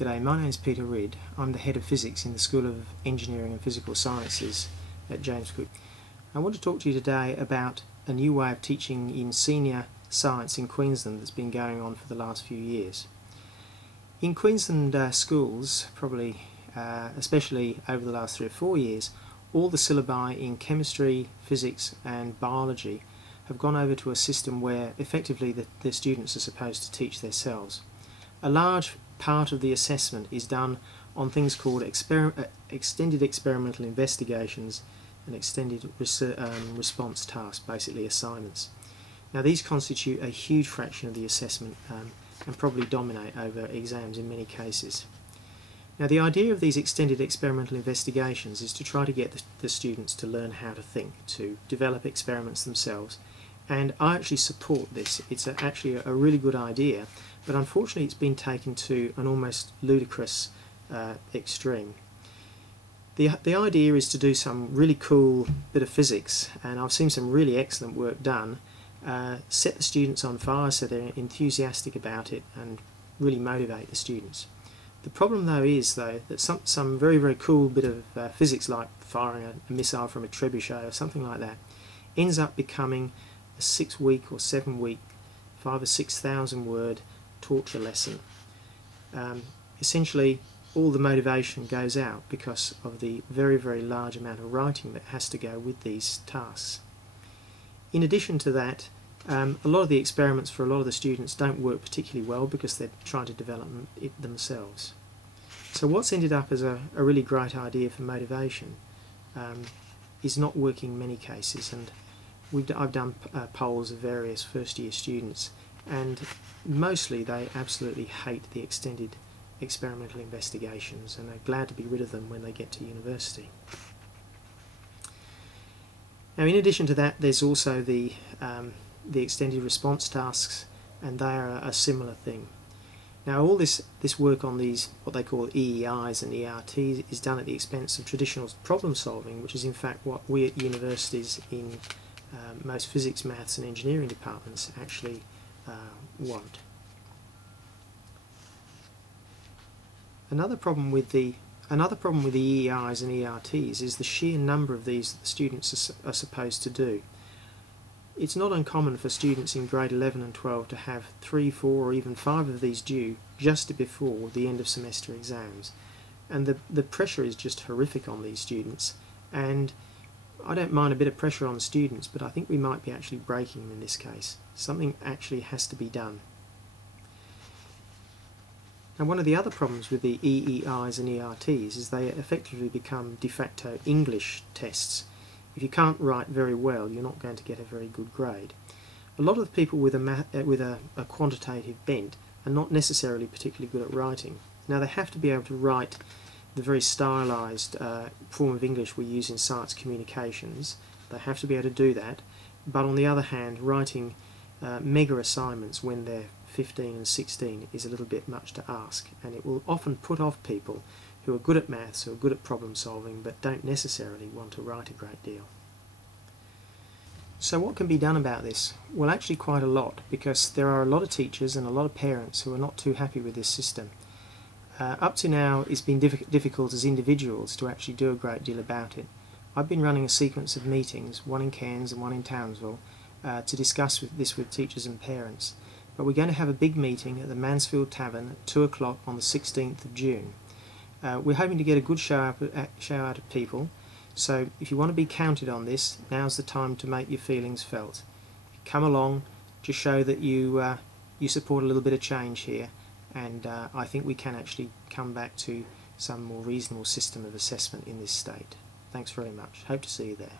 G'day, my name is Peter Ridd. I'm the Head of Physics in the School of Engineering and Physical Sciences at James Cook. I want to talk to you today about a new way of teaching in senior science in Queensland that's been going on for the last few years. In Queensland schools, probably especially over the last 3 or 4 years, all the syllabi in chemistry, physics and biology have gone over to a system where effectively the students are supposed to teach themselves. A large part of the assessment is done on things called extended experimental investigations and extended response tasks, basically assignments. Now these constitute a huge fraction of the assessment and probably dominate over exams in many cases. Now the idea of these extended experimental investigations is to try to get the students to learn how to think, to develop experiments themselves, and I actually support this. It's actually a really good idea, but unfortunately it's been taken to an almost ludicrous extreme. The idea is to do some really cool bit of physics, and I've seen some really excellent work done, set the students on fire so they're enthusiastic about it and really motivate the students. The problem though is that some very, very cool bit of physics, like firing a missile from a trebuchet or something like that, ends up becoming a 6-week or 7-week, 5,000 or 6,000 word torture lesson. Essentially all the motivation goes out because of the very, very large amount of writing that has to go with these tasks. In addition to that, a lot of the experiments for a lot of the students don't work particularly well because they're trying to develop it themselves. So what's ended up as a really great idea for motivation is not working in many cases, and I've done polls of various first-year students, and mostly they absolutely hate the extended experimental investigations and are glad to be rid of them when they get to university. Now in addition to that, there's also the extended response tasks, and they are a similar thing. Now all this work on these, what they call EEIs and ERTs, is done at the expense of traditional problem solving, which is in fact what we at universities in most physics, maths and engineering departments actually want. Another problem with the EEIs and ERTs is the sheer number of these that the students are supposed to do. It's not uncommon for students in grade 11 and 12 to have 3, 4 or even 5 of these due just before the end of semester exams, and the pressure is just horrific on these students, and I don't mind a bit of pressure on students, but I think we might be actually breaking them in this case. Something actually has to be done. Now one of the other problems with the EEIs and ERTs is they effectively become de facto English tests. If you can't write very well, you're not going to get a very good grade. A lot of the people with a quantitative bent are not necessarily particularly good at writing. Now they have to be able to write the very stylised form of English we use in science communications. They have to be able to do that, but on the other hand, writing mega assignments when they're 15 and 16 is a little bit much to ask, and it will often put off people who are good at maths, who are good at problem solving, but don't necessarily want to write a great deal. So what can be done about this? Well, actually quite a lot, because there are a lot of teachers and a lot of parents who are not too happy with this system. Up to now it's been difficult as individuals to actually do a great deal about it. I've been running a sequence of meetings, one in Cairns and one in Townsville, to discuss this with teachers and parents. But we're going to have a big meeting at the Mansfield Tavern at 2 o'clock on the 16th of June. We're hoping to get a good show out of people, so if you want to be counted on this, now's the time to make your feelings felt. Come along, just show that you support a little bit of change here, and I think we can actually come back to some more reasonable system of assessment in this state. Thanks very much. Hope to see you there.